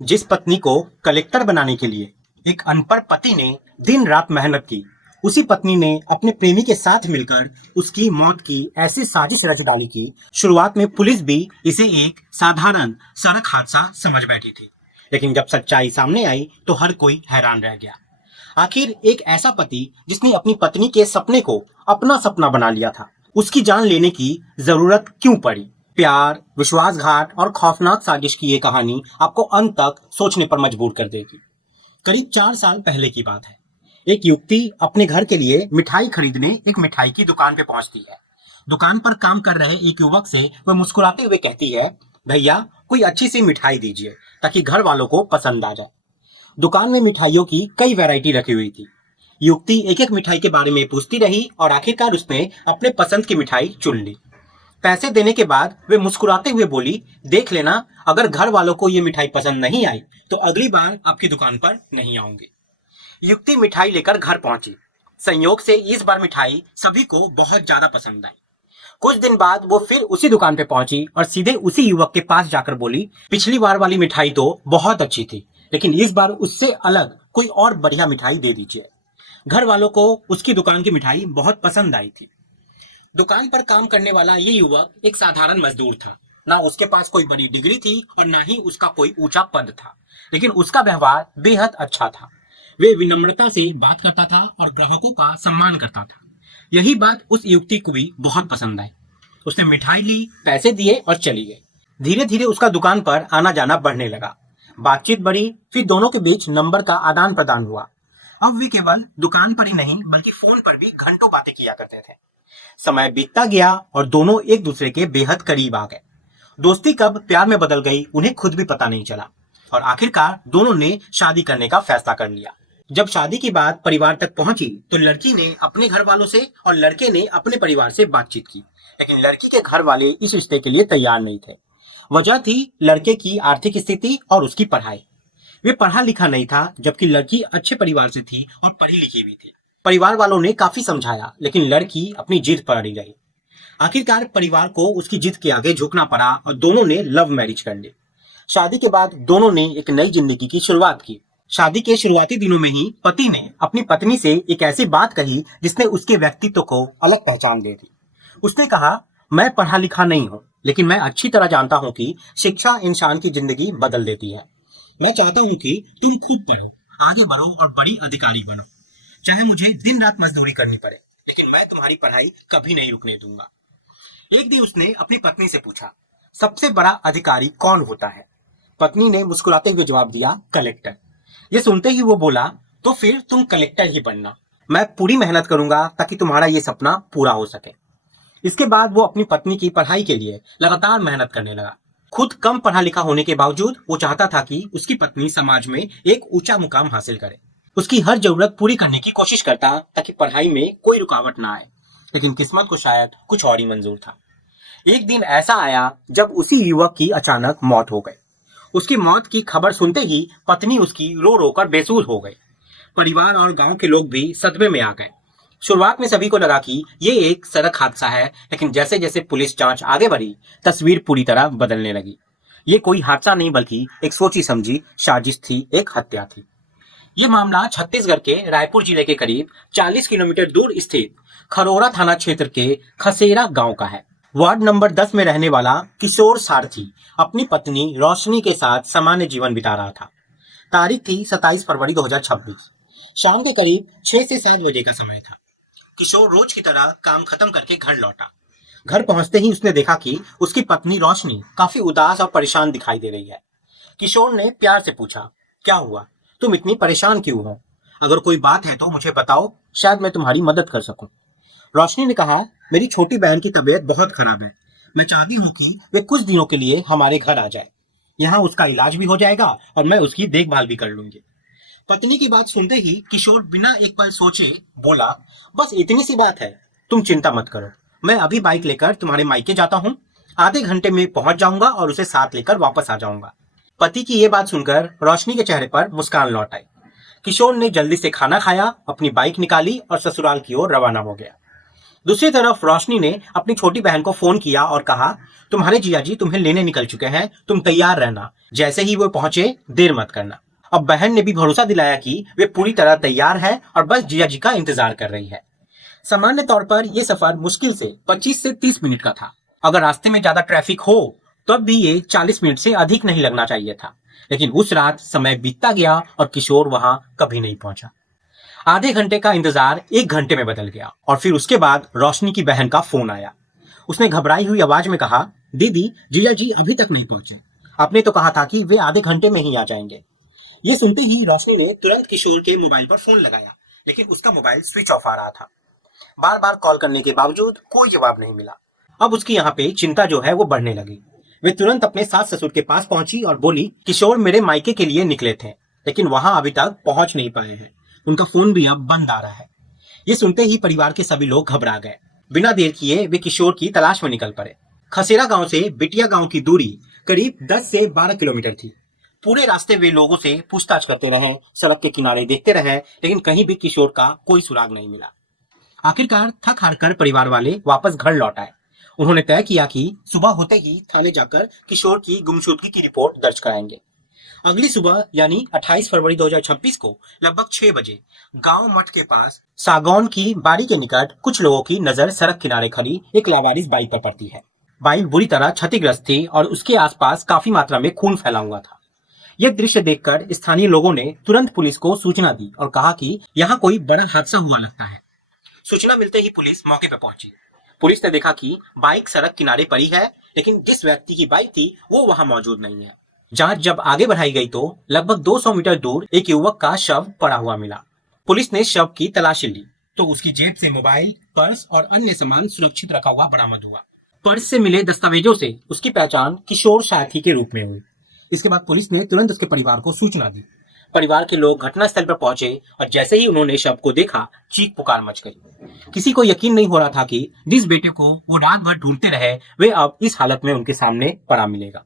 जिस पत्नी को कलेक्टर बनाने के लिए एक अनपढ़ पति ने दिन रात मेहनत की, उसी पत्नी ने अपने प्रेमी के साथ मिलकर उसकी मौत की ऐसी साजिश रच डाली कि शुरुआत में पुलिस भी इसे एक साधारण सड़क हादसा समझ बैठी थी। लेकिन जब सच्चाई सामने आई तो हर कोई हैरान रह गया। आखिर एक ऐसा पति जिसने अपनी पत्नी के सपने को अपना सपना बना लिया था, उसकी जान लेने की जरूरत क्यों पड़ी? प्यार, विश्वासघात और खौफनाक साजिश की ये कहानी आपको अंत तक सोचने पर मजबूर कर देगी। करीब 4 साल पहले की बात है। एक युवती अपने घर के लिए मिठाई खरीदने एक मिठाई की दुकान पे पहुंचती है। दुकान पर काम कर रहे एक युवक से वह मुस्कुराते हुए कहती है, भैया कोई अच्छी सी मिठाई दीजिए ताकि घर वालों को पसंद आ जाए। दुकान में मिठाइयों की कई वैरायटी रखी हुई थी। युवती एक एक मिठाई के बारे में पूछती रही और आखिरकार उसने अपने पसंद की मिठाई चुन ली। पैसे देने के बाद वे मुस्कुराते हुए बोली, देख लेना, अगर घर वालों को ये मिठाई पसंद नहीं आई तो अगली बार आपकी दुकान पर नहीं आऊंगी। युवती मिठाई लेकर घर पहुंची। संयोग से इस बार मिठाई सभी को बहुत ज्यादा पसंद आई। कुछ दिन बाद वो फिर उसी दुकान पे पहुंची और सीधे उसी युवक के पास जाकर बोली, पिछली बार वाली मिठाई तो बहुत अच्छी थी, लेकिन इस बार उससे अलग कोई और बढ़िया मिठाई दे दीजिए। घर वालों को उसकी दुकान की मिठाई बहुत पसंद आई थी। दुकान पर काम करने वाला ये युवक एक साधारण मजदूर था। ना उसके पास कोई बड़ी डिग्री थी और ना ही उसका कोई ऊंचा पद था, लेकिन उसका व्यवहार बेहद अच्छा था। वे विनम्रता से बात करता था और ग्राहकों का सम्मान करता था। यही बात उस युवती को भी बहुत पसंद आई। उसने मिठाई ली, पैसे दिए और चली गई। धीरे धीरे उसका दुकान पर आना जाना बढ़ने लगा। बातचीत बढ़ी, फिर दोनों के बीच नंबर का आदान प्रदान हुआ। अब वे केवल दुकान पर ही नहीं बल्कि फोन पर भी घंटों बातें किया करते थे। समय बीतता गया और दोनों एक दूसरे के बेहद करीब आ गए। दोस्ती कब प्यार में बदल गई उन्हें खुद भी पता नहीं चला और आखिरकार दोनों ने शादी करने का फैसला कर लिया। जब शादी की बात परिवार तक पहुंची तो लड़की ने अपने घर वालों से और लड़के ने अपने परिवार से बातचीत की, लेकिन लड़की के घर वाले इस रिश्ते के लिए तैयार नहीं थे। वजह थी लड़के की आर्थिक स्थिति और उसकी पढ़ाई। वे पढ़ा लिखा नहीं था, जबकि लड़की अच्छे परिवार से थी और पढ़ी लिखी भी थी। परिवार वालों ने काफी समझाया, लेकिन लड़की अपनी जिद पर अड़ी रही। आखिरकार परिवार को उसकी जिद के आगे झुकना पड़ा और दोनों ने लव मैरिज कर ली। शादी के बाद दोनों ने एक नई जिंदगी की शुरुआत की। शादी के शुरुआती दिनों में ही पति ने अपनी पत्नी से एक ऐसी बात कही जिसने उसके व्यक्तित्व को अलग पहचान दे दी। उसने कहा, मैं पढ़ा लिखा नहीं हूँ, लेकिन मैं अच्छी तरह जानता हूँ कि शिक्षा इंसान की जिंदगी बदल देती है। मैं चाहता हूँ कि तुम खूब पढ़ो, आगे बढ़ो और बड़ी अधिकारी बनो। चाहे मुझे दिन रात मजदूरी करनी पड़े, लेकिन मैं तुम्हारी पढ़ाई कभी नहीं रुकने दूंगा। एक दिन उसने अपनी पत्नी से पूछा, सबसे बड़ा अधिकारी कौन होता है? पत्नी ने मुस्कुराते हुए जवाब दिया, कलेक्टर। ये सुनते ही वो बोला, तो फिर तुम कलेक्टर ही बनना। मैं पूरी मेहनत करूंगा ताकि तुम्हारा ये सपना पूरा हो सके। इसके बाद वो अपनी पत्नी की पढ़ाई के लिए लगातार मेहनत करने लगा। खुद कम पढ़ा लिखा होने के बावजूद वो चाहता था कि उसकी पत्नी समाज में एक ऊंचा मुकाम हासिल करे। उसकी हर जरूरत पूरी करने की कोशिश करता ताकि पढ़ाई में कोई रुकावट ना आए, लेकिन किस्मत को शायद कुछ और ही मंजूर था। एक दिन ऐसा आया जब उसी युवक की अचानक मौत हो गई। उसकी मौत की खबर सुनते ही पत्नी उसकी रो रो कर बेसुध हो गई। परिवार और गांव के लोग भी सदमे में आ गए। शुरुआत में सभी को लगा कि ये एक सड़क हादसा है, लेकिन जैसे जैसे पुलिस जांच आगे बढ़ी, तस्वीर पूरी तरह बदलने लगी। ये कोई हादसा नहीं बल्कि एक सोची समझी साजिश थी, एक हत्या थी। ये मामला छत्तीसगढ़ के रायपुर जिले के करीब 40 किलोमीटर दूर स्थित खरोरा थाना क्षेत्र के खसेरा गांव का है। वार्ड नंबर 10 में रहने वाला किशोर सारथी अपनी पत्नी रोशनी के साथ सामान्य जीवन बिता रहा था। तारीख थी 27 फरवरी 2026। शाम के करीब 6 से 7 बजे का समय था। किशोर रोज की तरह काम खत्म करके घर लौटा। घर पहुंचते ही उसने देखा कि उसकी पत्नी रोशनी काफी उदास और परेशान दिखाई दे रही है। किशोर ने प्यार से पूछा, क्या हुआ? तुम इतनी परेशान क्यों हो? अगर कोई बात है तो मुझे बताओ, शायद मैं तुम्हारी मदद कर सकूं। रोशनी ने कहा, मेरी छोटी बहन की तबीयत बहुत खराब है। मैं चाहती हूँ कि वे कुछ दिनों के लिए हमारे घर आ जाए। यहाँ उसका इलाज भी हो जाएगा और मैं उसकी देखभाल भी कर लूंगी। पत्नी की बात सुनते ही किशोर बिना एक पल सोचे बोला, बस इतनी सी बात है, तुम चिंता मत करो। मैं अभी बाइक लेकर तुम्हारे मायके जाता हूँ। आधे घंटे में पहुंच जाऊंगा और उसे साथ लेकर वापस आ जाऊंगा। पति की ये बात सुनकर रोशनी के चेहरे पर मुस्कान लौट आई। किशोर ने जल्दी से खाना खाया, अपनी बाइक निकाली और ससुराल की ओर रवाना हो गया। दूसरी तरफ रोशनी ने अपनी छोटी बहन को फोन किया और कहा, तुम्हारे जिया जी तुम्हें लेने निकल चुके हैं, तुम तैयार रहना, जैसे ही वो पहुंचे देर मत करना। अब बहन ने भी भरोसा दिलाया कि वे पूरी तरह तैयार है और बस जिया जी का इंतजार कर रही है। सामान्य तौर पर यह सफर मुश्किल से 25 से 30 मिनट का था। अगर रास्ते में ज्यादा ट्रैफिक हो तब भी ये 40 मिनट से अधिक नहीं लगना चाहिए था। लेकिन उस रात समय बीतता गया और किशोर वहां कभी नहीं पहुंचा। आधे घंटे का इंतजार 1 घंटे में बदल गया और फिर उसके बाद रोशनी की बहन का फोन आया। उसने घबराई हुई आवाज में कहा, दीदी जिया जी अभी तक नहीं पहुंचे, आपने तो कहा था कि वे आधे घंटे में ही आ जाएंगे। ये सुनते ही रोशनी ने तुरंत किशोर के मोबाइल पर फोन लगाया, लेकिन उसका मोबाइल स्विच ऑफ आ रहा था। बार बार कॉल करने के बावजूद कोई जवाब नहीं मिला। अब उसकी यहाँ पे चिंता जो है वो बढ़ने लगी। वे तुरंत अपने सास ससुर के पास पहुंची और बोली, किशोर मेरे मायके के लिए निकले थे, लेकिन वहां अभी तक पहुंच नहीं पाए हैं, उनका फोन भी अब बंद आ रहा है। ये सुनते ही परिवार के सभी लोग घबरा गए। बिना देर किए वे किशोर की तलाश में निकल पड़े। खसेरा गांव से बिटिया गांव की दूरी करीब 10 से 12 किलोमीटर थी। पूरे रास्ते वे लोगों से पूछताछ करते रहे, सड़क के किनारे देखते रहे, लेकिन कहीं भी किशोर का कोई सुराग नहीं मिला। आखिरकार थक हार कर परिवार वाले वापस घर लौट आए। उन्होंने तय किया कि सुबह होते ही थाने जाकर किशोर की गुमशुदगी की रिपोर्ट दर्ज कराएंगे। अगली सुबह यानी 28 फरवरी 2026 को लगभग 6 बजे गांव मठ के पास सागौन की बाड़ी के निकट कुछ लोगों की नजर सड़क किनारे खड़ी एक लावारिस बाइक पर पड़ती है। बाइक बुरी तरह क्षतिग्रस्त थी और उसके आसपास काफी मात्रा में खून फैला हुआ था। यह दृश्य देखकर स्थानीय लोगों ने तुरंत पुलिस को सूचना दी और कहा कि यहाँ कोई बड़ा हादसा हुआ लगता है। सूचना मिलते ही पुलिस मौके पर पहुंची। पुलिस ने देखा कि बाइक सड़क किनारे पड़ी है, लेकिन जिस व्यक्ति की बाइक थी वो वहां मौजूद नहीं है। जांच जब आगे बढ़ाई गई तो लगभग 200 मीटर दूर एक युवक का शव पड़ा हुआ मिला। पुलिस ने शव की तलाशी ली तो उसकी जेब से मोबाइल, पर्स और अन्य सामान सुरक्षित रखा हुआ बरामद हुआ। पर्स से मिले दस्तावेजों से उसकी पहचान किशोर साथी के रूप में हुई। इसके बाद पुलिस ने तुरंत उसके परिवार को सूचना दी। परिवार के लोग घटनास्थल पर पहुंचे और जैसे ही उन्होंने शव को देखा, चीख पुकार मच गई। किसी को यकीन नहीं हो रहा था कि जिस बेटे को वो रात भर ढूंढते रहे, वे अब इस हालत में उनके सामने पड़ा मिलेगा।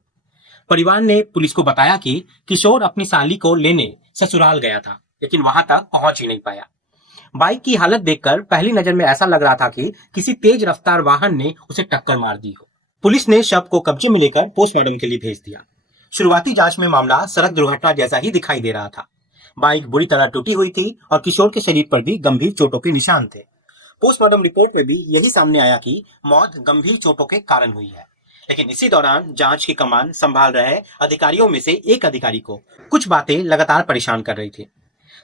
परिवार ने पुलिस को बताया कि किशोर अपनी साली को लेने ससुराल गया था, लेकिन वहां तक पहुंच ही नहीं पाया। बाइक की हालत देखकर पहली नजर में ऐसा लग रहा था कि किसी तेज रफ्तार वाहन ने उसे टक्कर मार दी हो। पुलिस ने शव को कब्जे में लेकर पोस्टमार्टम के लिए भेज दिया। शुरुआती जांच में मामला सड़क दुर्घटना जैसा ही दिखाई दे रहा था। बाइक बुरी तरह टूटी हुई थी और किशोर के शरीर पर भी गंभीर चोटों के निशान थे। पोस्टमार्टम रिपोर्ट में भी यही सामने आया कि मौत गंभीर चोटों के कारण हुई है। लेकिन इसी दौरान जांच की कमान संभाल रहे अधिकारियों में से एक अधिकारी को कुछ बातें लगातार परेशान कर रही थी।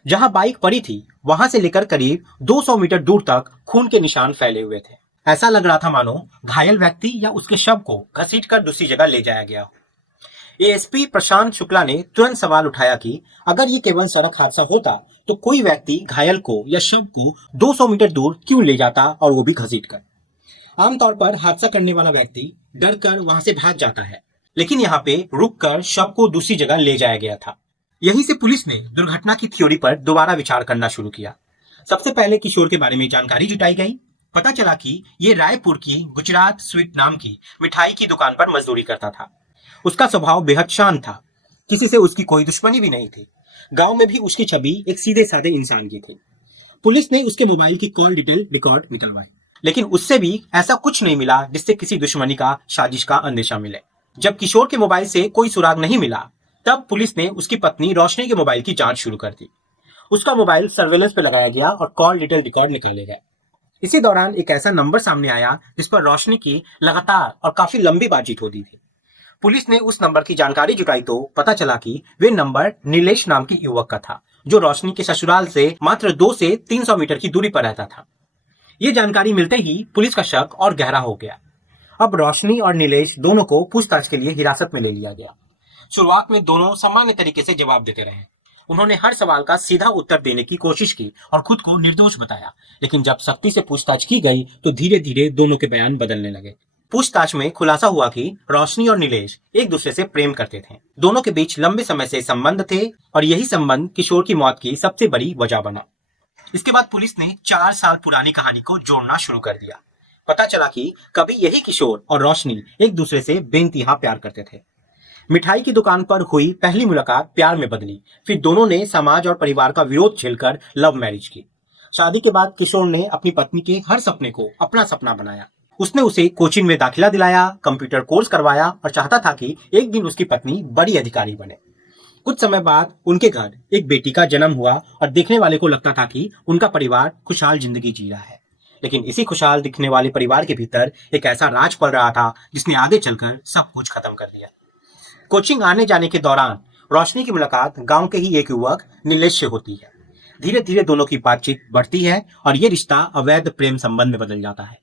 जहां बाइक पड़ी थी वहां से लेकर करीब 200 मीटर दूर तक खून के निशान फैले हुए थे। ऐसा लग रहा था मानो घायल व्यक्ति या उसके शव को घसीटकर दूसरी जगह ले जाया गया हो। एएसपी प्रशांत शुक्ला ने तुरंत सवाल उठाया कि अगर ये केवल सड़क हादसा होता तो कोई व्यक्ति घायल को या शव को 200 मीटर दूर क्यों ले जाता, और वो भी घसीटकर। आमतौर पर हादसा करने वाला व्यक्ति डर कर वहां से भाग जाता है, लेकिन यहाँ पे रुककर शव को दूसरी जगह ले जाया गया था। यहीं से पुलिस ने दुर्घटना की थ्योरी पर दोबारा विचार करना शुरू किया। सबसे पहले किशोर के बारे में जानकारी जुटाई गई। पता चला कि ये रायपुर की गुजरात स्वीट नाम की मिठाई की दुकान पर मजदूरी करता था। उसका स्वभाव बेहद शांत था, किसी से उसकी कोई दुश्मनी भी नहीं थी। गांव में भी उसकी छवि एक सीधे साधे इंसान की थी। पुलिस ने उसके मोबाइल की कॉल डिटेल रिकॉर्ड निकलवाई, लेकिन उससे भी ऐसा कुछ नहीं मिला जिससे किसी दुश्मनी का साजिश का अंदेशा मिले। जब किशोर के मोबाइल से कोई सुराग नहीं मिला, तब पुलिस ने उसकी पत्नी रोशनी के मोबाइल की जांच शुरू कर दी। उसका मोबाइल सर्वेलेंस पे लगाया गया और कॉल डिटेल रिकॉर्ड निकाले गए। इसी दौरान एक ऐसा नंबर सामने आया जिस पर रोशनी की लगातार और काफी लंबी बातचीत होती थी। पुलिस ने उस नंबर की जानकारी जुटाई तो पता चला कि वे नंबर नीलेश नाम की युवक का था, जो रोशनी के ससुराल से मात्र 2 से 300 मीटर की दूरी पर रहता था। ये जानकारी मिलते ही पुलिस का शक और गहरा हो गया। अब रोशनी और नीलेश दोनों को पूछताछ के लिए हिरासत में ले लिया गया। शुरुआत में दोनों सामान्य तरीके से जवाब देते रहे। उन्होंने हर सवाल का सीधा उत्तर देने की कोशिश की और खुद को निर्दोष बताया, लेकिन जब सख्ती से पूछताछ की गई तो धीरे धीरे दोनों के बयान बदलने लगे। पूछताछ में खुलासा हुआ कि रोशनी और नीलेश एक दूसरे से प्रेम करते थे। दोनों के बीच लंबे समय से संबंध थे और यही संबंध किशोर की मौत की सबसे बड़ी वजह बना। इसके बाद पुलिस ने 4 साल पुरानी कहानी को जोड़ना शुरू कर दिया। पता चला कि कभी यही किशोर और रोशनी एक दूसरे से बेइंतहा प्यार करते थे। मिठाई की दुकान पर हुई पहली मुलाकात प्यार में बदली। फिर दोनों ने समाज और परिवार का विरोध झेलकर लव मैरिज की। शादी के बाद किशोर ने अपनी पत्नी के हर सपने को अपना सपना बनाया। उसने उसे कोचिंग में दाखिला दिलाया, कंप्यूटर कोर्स करवाया और चाहता था कि एक दिन उसकी पत्नी बड़ी अधिकारी बने। कुछ समय बाद उनके घर एक बेटी का जन्म हुआ और देखने वाले को लगता था कि उनका परिवार खुशहाल जिंदगी जी रहा है। लेकिन इसी खुशहाल दिखने वाले परिवार के भीतर एक ऐसा राज पल रहा था जिसने आगे चलकर सब कुछ खत्म कर दिया। कोचिंग आने जाने के दौरान रोशनी की मुलाकात गांव के ही एक युवक नीलेश से होती है। धीरे धीरे दोनों की बातचीत बढ़ती है और ये रिश्ता अवैध प्रेम संबंध में बदल जाता है।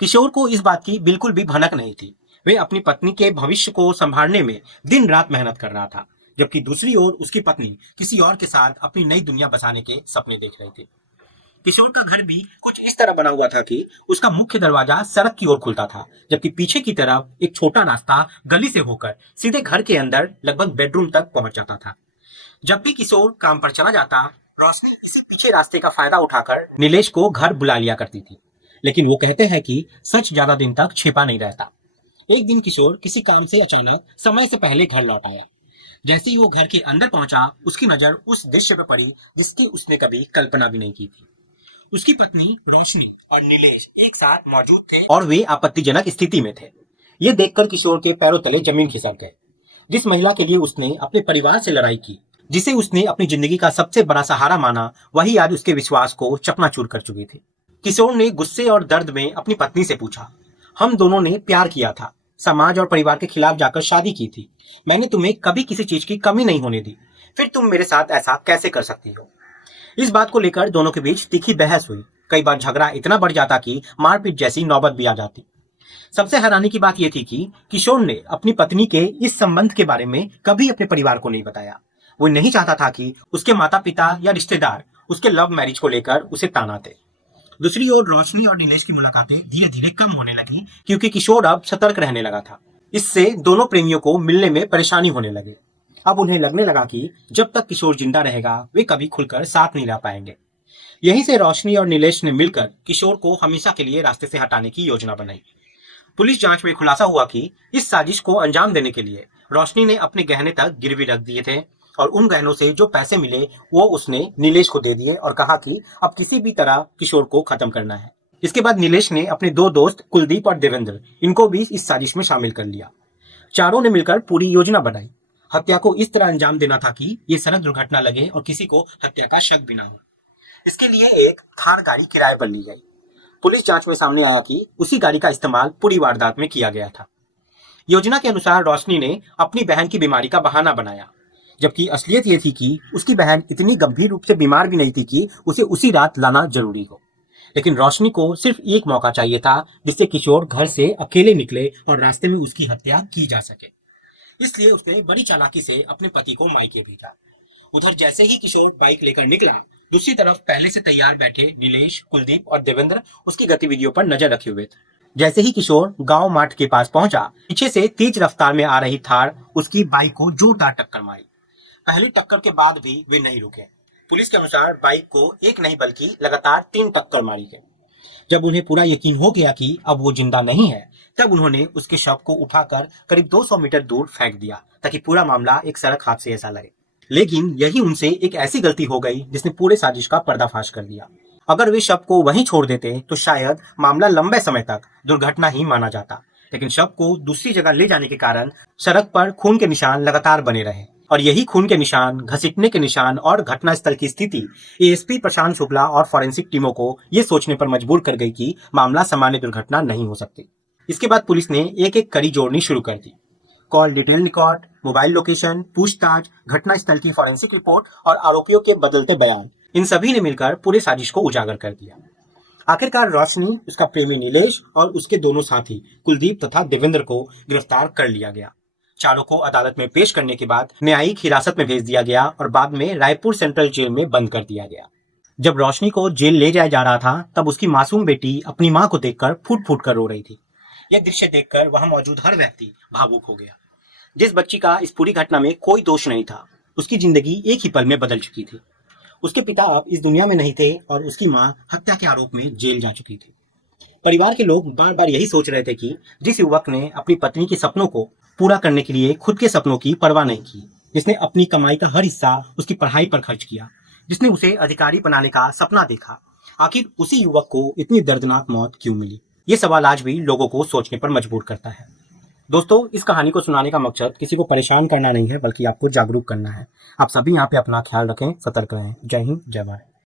किशोर को इस बात की बिल्कुल भी भनक नहीं थी। वे अपनी पत्नी के भविष्य को संभालने में दिन रात मेहनत कर रहा था, जबकि दूसरी ओर उसकी पत्नी किसी और के साथ अपनी नई दुनिया बसाने के सपने देख रही थी। किशोर का घर भी कुछ इस तरह बना हुआ था कि उसका मुख्य दरवाजा सड़क की ओर खुलता था, जबकि पीछे की तरफ एक छोटा रास्ता गली से होकर सीधे घर के अंदर लगभग बेडरूम तक पहुंच जाता था। जब भी किशोर काम पर चला जाता, रोशनी इसी पीछे रास्ते का फायदा उठाकर नीलेश को घर बुला लिया करती थी। लेकिन वो कहते हैं कि सच ज्यादा दिन तक छिपा नहीं रहता। एक दिन किशोर किसी काम से अचानक समय से पहले घर लौट आया। जैसे ही वो घर के अंदर पहुंचा, उसकी नजर उस दृश्य पर पड़ी जिसकी उसने कभी कल्पना भी नहीं की थी। उसकी पत्नी रोशनी और नीलेश एक साथ मौजूद थे और वे आपत्तिजनक स्थिति में थे। ये देखकर किशोर के पैरों तले जमीन खिसक गए। जिस महिला के लिए उसने अपने परिवार से लड़ाई की, जिसे उसने अपनी जिंदगी का सबसे बड़ा सहारा माना, वही आज उसके विश्वास को चकनाचूर कर चुकी थी। किशोर ने गुस्से और दर्द में अपनी पत्नी से पूछा, हम दोनों ने प्यार किया था, समाज और परिवार के खिलाफ जाकर शादी की थी। मैंने तुम्हें कभी किसी चीज की कमी नहीं होने दी, फिर तुम मेरे साथ ऐसा कैसे कर सकती हो? इस बात को लेकर दोनों के बीच तीखी बहस हुई। कई बार झगड़ा इतना बढ़ जाता कि मारपीट जैसी नौबत भी आ जाती। सबसे हैरानी की बात यह थी कि किशोर ने अपनी पत्नी के इस संबंध के बारे में कभी अपने परिवार को नहीं बताया। वो नहीं चाहता था कि उसके माता पिता या रिश्तेदार उसके लव मैरिज को लेकर उसे तानाते। दूसरी ओर रोशनी और नीलेश की मुलाकातें धीरे धीरे कम होने लगी, क्योंकि किशोर अब सतर्क रहने लगा था। इससे दोनों प्रेमियों को मिलने में परेशानी होने लगे। अब उन्हें लगने लगा कि जब तक किशोर जिंदा रहेगा, वे कभी खुलकर साथ नहीं रह पाएंगे। यहीं से रोशनी और नीलेश ने मिलकर किशोर को हमेशा के लिए रास्ते से हटाने की योजना बनाई। पुलिस जांच में खुलासा हुआ कि इस साजिश को अंजाम देने के लिए रोशनी ने अपने गहने तक गिरवी रख दिए थे और उन गहनों से जो पैसे मिले वो उसने नीलेश को दे दिए और कहा कि अब किसी भी तरह किशोर को खत्म करना है। इसके बाद नीलेश ने अपने दो दोस्त कुलदीप और देवेंद्र, इनको भी इस साजिश में शामिल कर लिया। चारों ने मिलकर पूरी योजना बनाई। हत्या को इस तरह अंजाम देना था कि ये सड़क दुर्घटना लगे और किसी को हत्या का शक भी ना हो। इसके लिए एक थार गाड़ी किराए पर ली गई। पुलिस जांच में सामने आया कि उसी गाड़ी का इस्तेमाल पूरी वारदात में किया गया था। योजना के अनुसार रोशनी ने अपनी बहन की बीमारी का बहाना बनाया, जबकि असलियत ये थी कि उसकी बहन इतनी गंभीर रूप से बीमार भी नहीं थी कि उसे उसी रात लाना जरूरी हो। लेकिन रोशनी को सिर्फ एक मौका चाहिए था जिससे किशोर घर से अकेले निकले और रास्ते में उसकी हत्या की जा सके। इसलिए उसने बड़ी चालाकी से अपने पति को मायके भेजा। उधर जैसे ही किशोर बाइक लेकर निकला, दूसरी तरफ पहले से तैयार बैठे नीलेश, कुलदीप और देवेंद्र उसकी गतिविधियों पर नजर रखे हुए थे। जैसे ही किशोर गांव माठ के पास पहुंचा, पीछे से तेज रफ्तार में आ रही थार उसकी बाइक को जोरदार टक्कर मारी। पहली टक्कर के बाद भी वे नहीं रुके। पुलिस के अनुसार बाइक को एक नहीं बल्कि लगातार 3 टक्कर मारी गई। जब उन्हें पूरा यकीन हो गया कि अब वो जिंदा नहीं है, तब उन्होंने उसके शव को उठाकर करीब 200 मीटर दूर फेंक दिया ताकि पूरा मामला एक सड़क हादसे ऐसा लगे। लेकिन यही उनसे एक ऐसी गलती हो गई जिसने पूरे साजिश का पर्दाफाश कर दिया। अगर वे शव को वहीं छोड़ देते तो शायद मामला लंबे समय तक दुर्घटना ही माना जाता। लेकिन शव को दूसरी जगह ले जाने के कारण सड़क पर खून के निशान लगातार बने रहे और यही खून के निशान, घसीटने के निशान और घटनास्थल की स्थिति एएसपी प्रशांत शुक्ला और फॉरेंसिक टीमों को ये सोचने पर मजबूर कर गई कि मामला सामान्य दुर्घटना नहीं हो सकती। इसके बाद पुलिस ने एक एक कड़ी जोड़नी शुरू कर दी। Call detail record, mobile location, पूछताछ, घटनास्थल की फॉरेंसिक रिपोर्ट और आरोपियों के बदलते बयान, इन सभी ने मिलकर पूरे साजिश को उजागर कर दिया। आखिरकार रोशनी, उसका प्रेमी नीलेश और उसके दोनों साथी कुलदीप तथा देवेंद्र को गिरफ्तार कर लिया गया। चारों को अदालत में पेश करने के बाद न्यायिक हिरासत में भेज दिया गया और बाद में रायपुर सेंट्रल जेल में बंद कर दिया गया। जब रोशनी को जेल ले जाया जा रहा था, तब उसकी मासूम बेटी अपनी मां को देखकर फूट फूट कर रो रही थी। यह दृश्य देखकर वहां मौजूद हर व्यक्ति भावुक हो गया। जिस बच्ची का इस पूरी घटना में कोई दोष नहीं था, उसकी जिंदगी एक ही पल में बदल चुकी थी। उसके पिता अब इस दुनिया में नहीं थे और उसकी मां हत्या के आरोप में जेल जा चुकी थी। परिवार के लोग बार बार यही सोच रहे थे कि जिस युवक ने अपनी पत्नी के सपनों को पूरा करने के लिए खुद के सपनों की परवाह नहीं की, जिसने अपनी कमाई का हर हिस्सा उसकी पढ़ाई पर खर्च किया, जिसने उसे अधिकारी बनाने का सपना देखा, आखिर उसी युवक को इतनी दर्दनाक मौत क्यों मिली? ये सवाल आज भी लोगों को सोचने पर मजबूर करता है। दोस्तों, इस कहानी को सुनाने का मकसद किसी को परेशान करना नहीं है, बल्कि आपको जागरूक करना है। आप सभी यहाँ पे अपना ख्याल रखें, सतर्क रहें। जय हिंद, जय भारत।